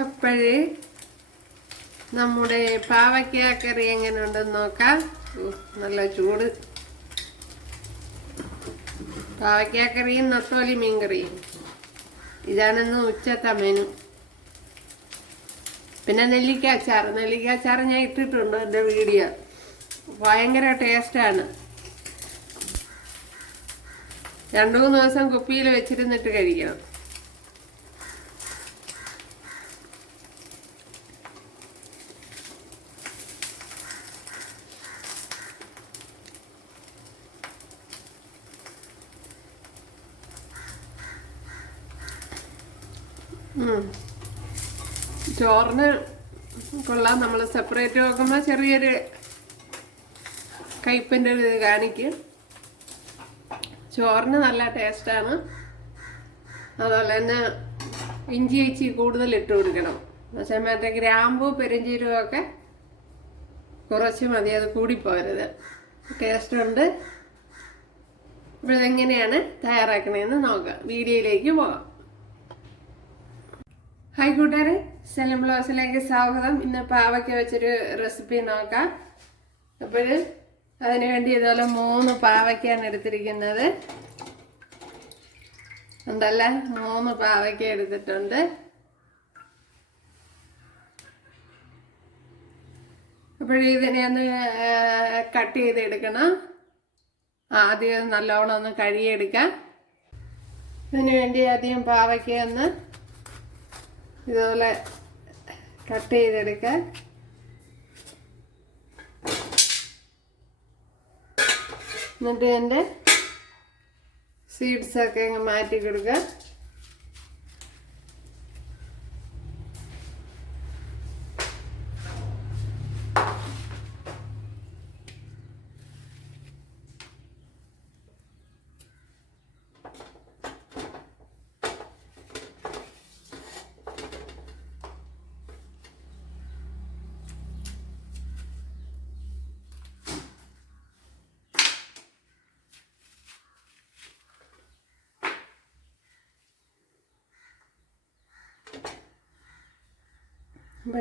അപ്പോഴേ നമ്മുടെ പാവയ്ക്ക കറി എങ്ങനെ ഉണ്ടെന്ന് നോക്കാം. നല്ല ചൂട്. പാവയ്ക്ക കറിയും നത്തോലി മീൻ കറിയും ഇതാണെന്ന് ഉച്ചത്തെ മെനു. പിന്നെ നെല്ലിക്ക അച്ചാർ ഞാൻ ഇട്ടിട്ടുണ്ട് എൻ്റെ വീഡിയോ. ഭയങ്കര ടേസ്റ്റാണ്. 2-3 ദിവസം കുപ്പിയിൽ വെച്ചിരുന്നിട്ട് കഴിക്കണം. ചോറിന് കൊള്ളാം. നമ്മൾ സെപ്പറേറ്റ് വെക്കുമ്പോൾ ചെറിയൊരു കയ്പിൻ്റെ ഒരു ഇത് കാണിക്കും. ചോറിന് നല്ല ടേസ്റ്റാണ്. അതുപോലെ തന്നെ ഇഞ്ചി ഇച്ചി കൂടുതൽ ഇട്ട് കൊടുക്കണം. പക്ഷേ മറ്റേ ഗ്രാമ്പൂ പെരുംജീരകമൊക്കെ കുറച്ച് മതി, അത് കൂടിപ്പോരുത്. ടേസ്റ്റുണ്ട്. ഇപ്പോൾ ഇതെങ്ങനെയാണ് തയ്യാറാക്കണതെന്ന് നോക്കാം. വീഡിയോയിലേക്ക് പോകാം. ഹായ് കൂട്ടുകാരെ, സെലം ബ്ലോസിലേക്ക് സ്വാഗതം. ഇന്ന് പാവയ്ക്ക വെച്ചൊരു റെസിപ്പി നോക്കാം. അപ്പോൾ അതിനുവേണ്ടി ഇതുപോലെ 3 പാവയ്ക്കാണ് എടുത്തിരിക്കുന്നത്. ഉണ്ടല്ലേ, 3 പാവയ്ക്ക എടുത്തിട്ടുണ്ട്. ഇതിനെ ഒന്ന് കട്ട് ചെയ്തെടുക്കണം. ആദ്യം നല്ലോണം ഒന്ന് കഴുകിയെടുക്കാം. ഇതിനു വേണ്ടി ആദ്യം പാവയ്ക്ക ഒന്ന് ഇതുപോലെ കട്ട് ചെയ്തെടുക്കാം. എന്നിട്ട് എൻ്റെ സീഡ്സൊക്കെ മാറ്റി കൊടുക്കുക.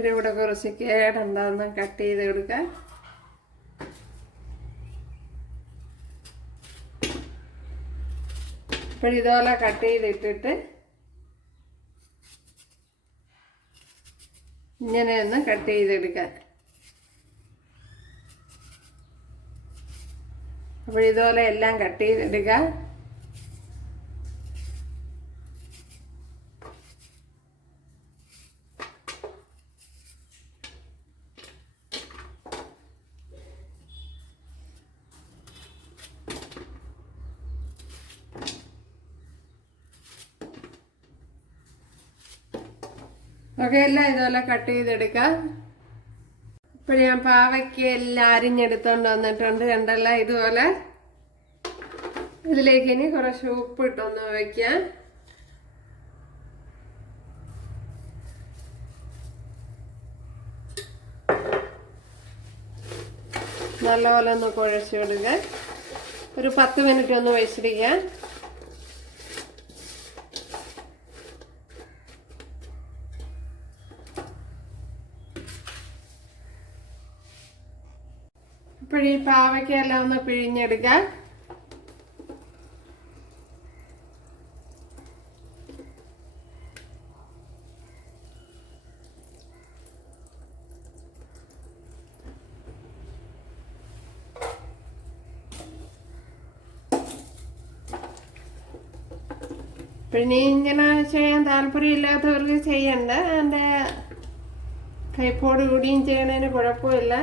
ഇവിടെ കുറച്ച് കേടുണ്ടാകുന്ന കട്ട് ചെയ്ത് കൊടുക്കാം. ഇതുപോലെ കട്ട് ചെയ്തിട്ടിട്ട് ഇങ്ങനെയൊന്ന് കട്ട് ചെയ്തെടുക്കാം. ഇതുപോലെ എല്ലാം കട്ട് ചെയ്തെടുക്കാം. എല്ലാം ഇതുപോലെ കട്ട് ചെയ്തെടുക്കാം. ഇപ്പോൾ ഞാൻ പാവയ്ക്ക എല്ലാം അരിഞ്ഞെടുത്തോണ്ട് വന്നിട്ടുണ്ട്. കണ്ടല്ല, ഇതുപോലെ ഇതിലേക്ക് ഇനി കുറച്ച് ഉപ്പിട്ടൊന്ന് വയ്ക്കാം. നല്ലപോലെ ഒന്ന് കുഴച്ച് കൊടുക്കുക. ഒരു 10 മിനിറ്റ് ഒന്ന് വെച്ചിരിക്കാം. ഈ പാവയ്ക്കെല്ലാം ഒന്ന് പിഴിഞ്ഞെടുക്കാം. പിന്നെ ഇങ്ങനെ ചെയ്യാൻ താല്പര്യമില്ലാത്തവർക്ക് ചെയ്യണ്ട. എൻ്റെ കൈപ്പോട് കൂടിയും ചെയ്യണതിന് കുഴപ്പമില്ല.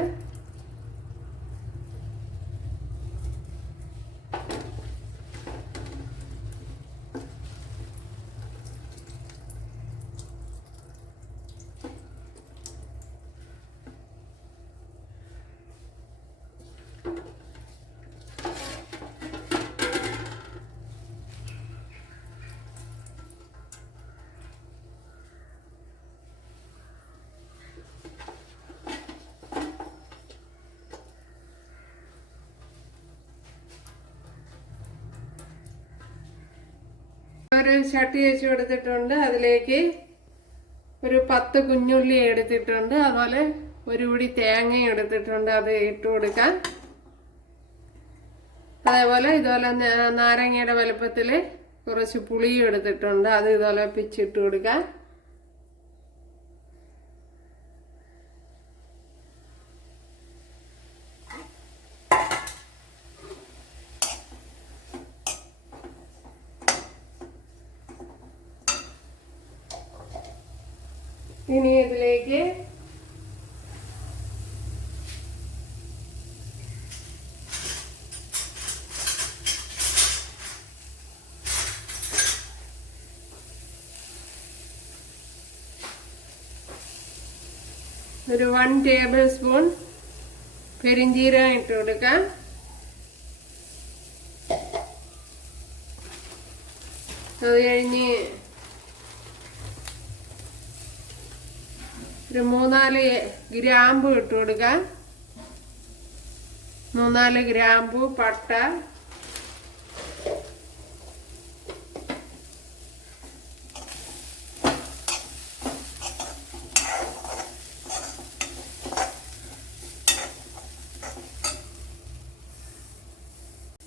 ഒരു ചട്ടി വെച്ച് കൊടുത്തിട്ടുണ്ട്. അതിലേക്ക് ഒരു 10 കുഞ്ഞുള്ളി എടുത്തിട്ടുണ്ട്. അതുപോലെ ഒരു പിടി തേങ്ങ എടുത്തിട്ടുണ്ട്, അത് ഇട്ട് കൊടുക്കാം. അതേപോലെ ഇതുപോലെ നാരങ്ങയുടെ വലുപ്പത്തിൽ കുറച്ച് പുളിയും എടുത്തിട്ടുണ്ട്, അത് ഇതുപോലെ പിച്ചിട്ട് കൊടുക്കാം. ഇനി ഇതിലേക്ക് ഒരു 1 ടേബിൾ സ്പൂൺ പെരിഞ്ജീരകം ഇട്ട് കൊടുക്കാം. അത് കഴിഞ്ഞ് ഒരു 3-4 ഗ്രാമ്പു ഇട്ട് കൊടുക്കാം. 3-4 ഗ്രാമ്പു, പട്ട,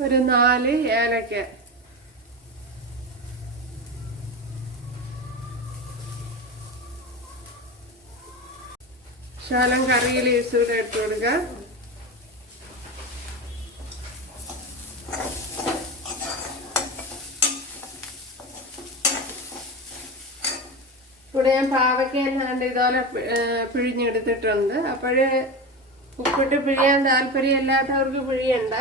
ഒരു 4 ഏലക്ക. ശകലം കറി ലീവ്സ് കൂടെ ഇട്ട് കൊടുക്കുക. ഇവിടെ ഞാൻ പാവയ്ക്ക ഇതുപോലെ പിഴിഞ്ഞെടുത്തിട്ടുണ്ട്. അപ്പോഴ് ഉപ്പിട്ട് പിഴിയാൻ താല്പര്യമില്ലാത്തവർക്ക് പിഴിയണ്ട.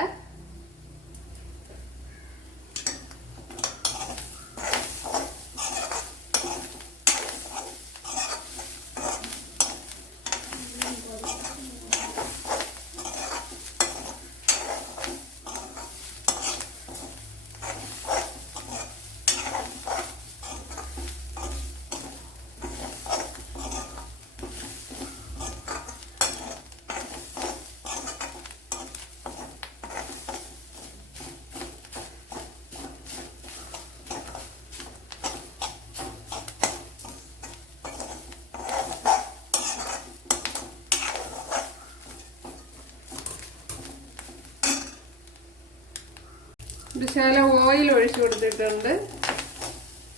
ഒരു ശകലം ഓയിൽ ഒഴിച്ചു കൊടുത്തിട്ടുണ്ട്.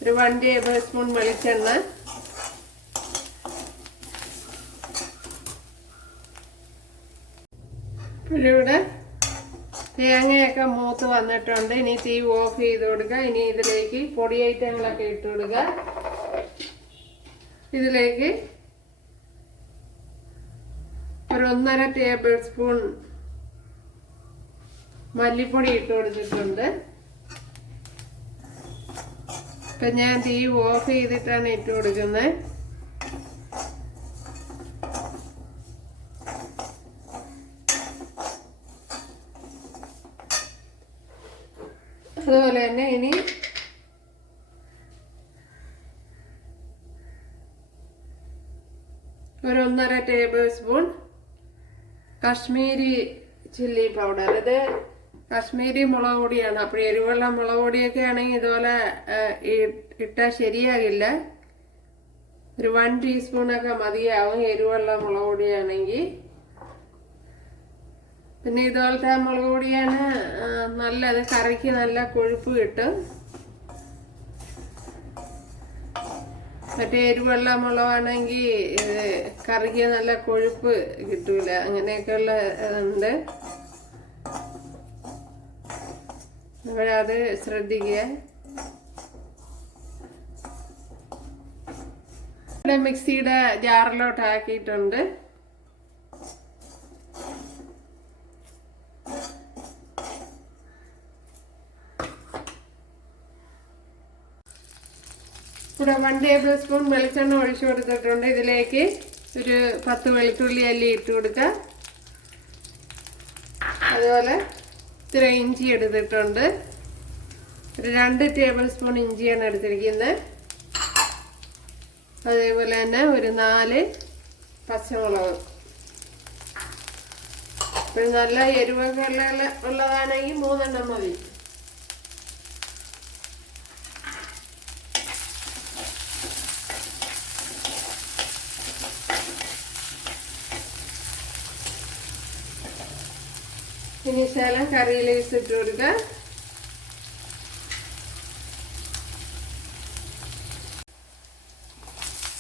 ഒരു 1 ടേബിൾ സ്പൂൺ വെളിച്ചെണ്ണ, ഇവിടെ തേങ്ങയൊക്കെ മൂത്ത് വന്നിട്ടുണ്ട്. ഇനി തീ ഓഫ് ചെയ്ത് കൊടുക്കുക. ഇനി ഇതിലേക്ക് പൊടി ഐറ്റങ്ങളൊക്കെ ഇട്ട് കൊടുക്കുക. ഇതിലേക്ക് ഒരു 1.5 ടേബിൾ സ്പൂൺ മല്ലിപ്പൊടി ഇട്ട് കൊടുത്തിട്ടുണ്ട്. ഇപ്പൊ ഞാൻ തീ ഓഫ് ചെയ്തിട്ടാണ് ഇട്ട് കൊടുക്കുന്നത്. അതുപോലെ തന്നെ ഇനി ഒരു 1.5 table spoon Kashmiri chilli powder. ഇത് കാശ്മീരി മുളക് പൊടിയാണ്. അപ്പോൾ എരിവുള്ള മുളക് പൊടിയൊക്കെ ആണെങ്കിൽ ഇതുപോലെ ഇട്ടാൽ ശരിയാകില്ല. ഒരു 1 ടീസ്പൂണൊക്കെ മതിയാവും എരിവുള്ള മുളക് പൊടിയാണെങ്കിൽ. പിന്നെ ഇതുപോലത്തെ മുളക് പൊടിയാണ് നല്ലത്, കറിക്ക് നല്ല കൊഴുപ്പ് കിട്ടും. മറ്റേ എരിവുള്ള മുളകാണെങ്കിൽ കറിക്ക് നല്ല കൊഴുപ്പ് കിട്ടൂല. അങ്ങനെയൊക്കെയുള്ള ഇതുണ്ട്. അത് ശ്രദ്ധിക്കുക. മിക്സിയുടെ ജാറിലോട്ട് ആക്കിയിട്ടുണ്ട്. ഇവിടെ 1 ടേബിൾ സ്പൂൺ വെളിച്ചെണ്ണ ഒഴിച്ചു കൊടുത്തിട്ടുണ്ട്. ഇതിലേക്ക് ഒരു 10 വെളുത്തുള്ളി അല്ലി ഇട്ട് കൊടുക്കുക. അതുപോലെ ഇത്ര ഇഞ്ചി എടുത്തിട്ടുണ്ട്. ഒരു 2 ടേബിൾ സ്പൂൺ ഇഞ്ചിയാണ് എടുത്തിരിക്കുന്നത്. അതേപോലെ തന്നെ ഒരു 4 പച്ചമുളക്. ഇപ്പോൾ നല്ല എരിവൊക്കെ ഉള്ളതാണെങ്കിൽ 3 എണ്ണം മതി. ഇനി ശകലം കറി ലീവ്സ് ഇട്ട് കൊടുക്കാം.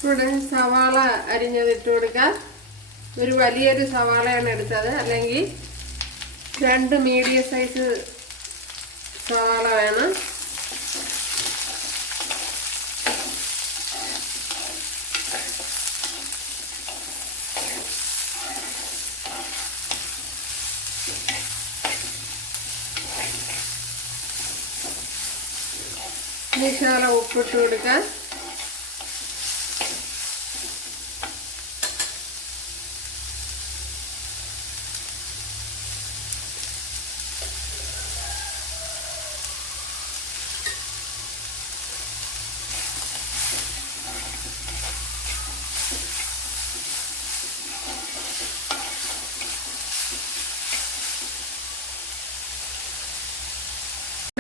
ഇവിടെ സവാള അരിഞ്ഞത് ഇട്ട് കൊടുക്കാം. ഒരു വലിയൊരു സവാളയാണ് എടുത്തത്, അല്ലെങ്കിൽ 2 മീഡിയം സൈസ് സവാള വേണം. ശകലം ഉപ്പിട്ട് കൊടുക്കാം.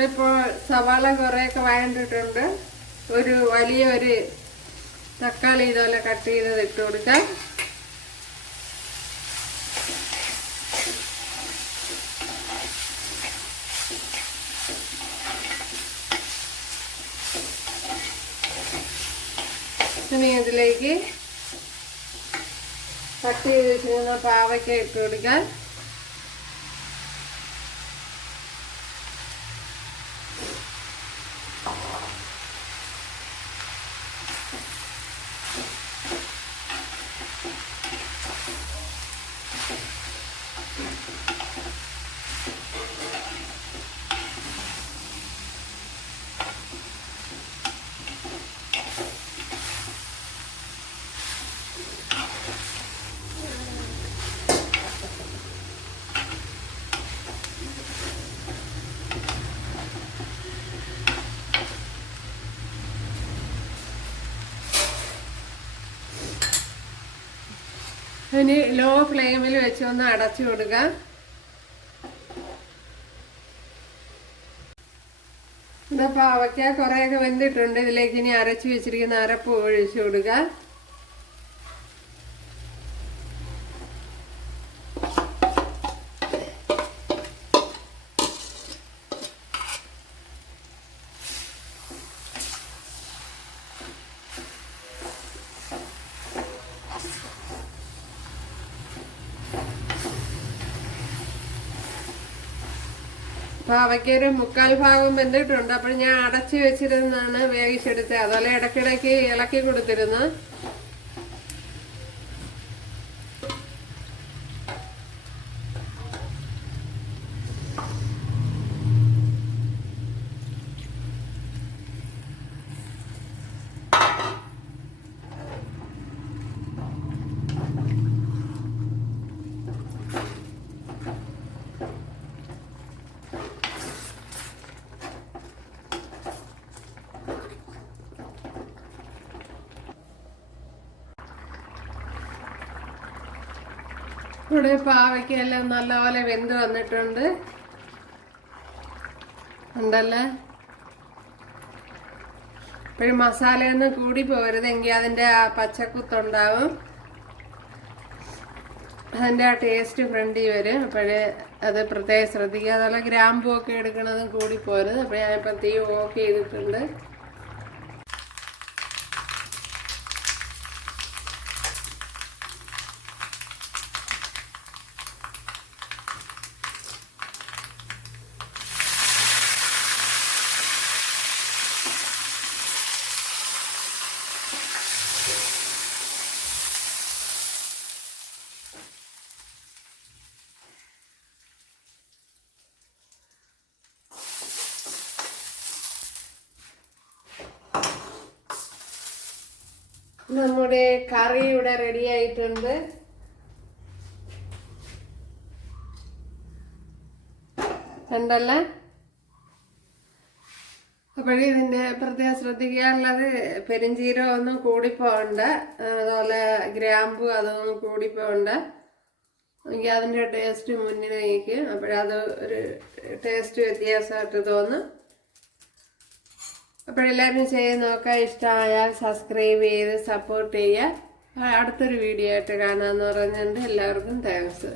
ഇപ്പോൾ സവാള കുറേയൊക്കെ വഴണ്ടിട്ടുണ്ട്. ഒരു വലിയൊരു തക്കാളി ഇതുപോലെ കട്ട് ചെയ്തത് ഇട്ട് കൊടുക്കാം. ഇനി ഇതിലേക്ക് കട്ട് ചെയ്ത് വെച്ചിരുന്ന പാവയ്ക്ക ഇട്ട് കൊടുക്കാം. ഇനി ലോ ഫ്ലെയിമിൽ വെച്ച് ഒന്ന് അടച്ചു കൊടുക്കാം. ഇവിടെ പാവയ്ക്ക കുറേയൊക്കെ വെന്തിട്ടുണ്ട്. ഇതിലേക്ക് ഇനി അരച്ചു വെച്ചിരിക്കുന്ന അരപ്പ് ഒഴിച്ചു കൊടുക്കുക. പാവയ്ക്കൊരു 1/4 ഭാഗം വെന്തിട്ടുണ്ട്. അപ്പോൾ ഞാൻ അടച്ചു വെച്ചിരുന്നാണ് വേവിച്ചെടുത്തത്. അതുപോലെ ഇടയ്ക്കിടയ്ക്ക് ഇളക്കി കൊടുത്തിരുന്നു. ഇവിടെ പാവയ്ക്കെല്ലാം നല്ലപോലെ വെന്ത് വന്നിട്ടുണ്ട് ഉണ്ടല്ലേ. ഇപ്പോഴും മസാലയൊന്നും കൂടി പോരുതെങ്കിൽ അതിൻ്റെ ആ പച്ചക്കുത്തുണ്ടാവും. അതിൻ്റെ ആ ടേസ്റ്റ് ഫ്രണ്ടിൽ വരും. അപ്പോഴേ അത് പ്രത്യേകം ശ്രദ്ധിക്കുക. അതുപോലെ ഗ്രാമ്പുമൊക്കെ എടുക്കണതും കൂടി പോരുത്. അപ്പോൾ ഞാനിപ്പോൾ തീ ഓഫ് ചെയ്തിട്ടുണ്ട്. നമ്മുടെ കറി ഇവിടെ റെഡി ആയിട്ടുണ്ട്. കണ്ടല്ലേ. അപ്പോഴേ ഇതിൻ്റെ പ്രത്യേകം ശ്രദ്ധിക്കാനുള്ളത് പെരിഞ്ചീരകം ഒന്നും കൂടിപ്പോകണ്ട. അതുപോലെ ഗ്രാമ്പു അതൊന്നും കൂടിപ്പോകണ്ട. എനിക്ക് അതിൻ്റെ ടേസ്റ്റ് മുന്നിൽ നിൽക്കും. അപ്പോഴത് ഒരു ടേസ്റ്റ് വ്യത്യാസമായിട്ട് തോന്നും. അപ്പോഴെല്ലാവരും ചെയ്ത് നോക്കാൻ. ഇഷ്ടമായാൽ സബ്സ്ക്രൈബ് ചെയ്ത് സപ്പോർട്ട് ചെയ്യുക. അടുത്തൊരു വീഡിയോ ആയിട്ട് കാണാമെന്ന് പറഞ്ഞുകൊണ്ട് എല്ലാവർക്കും താങ്ക്സ്.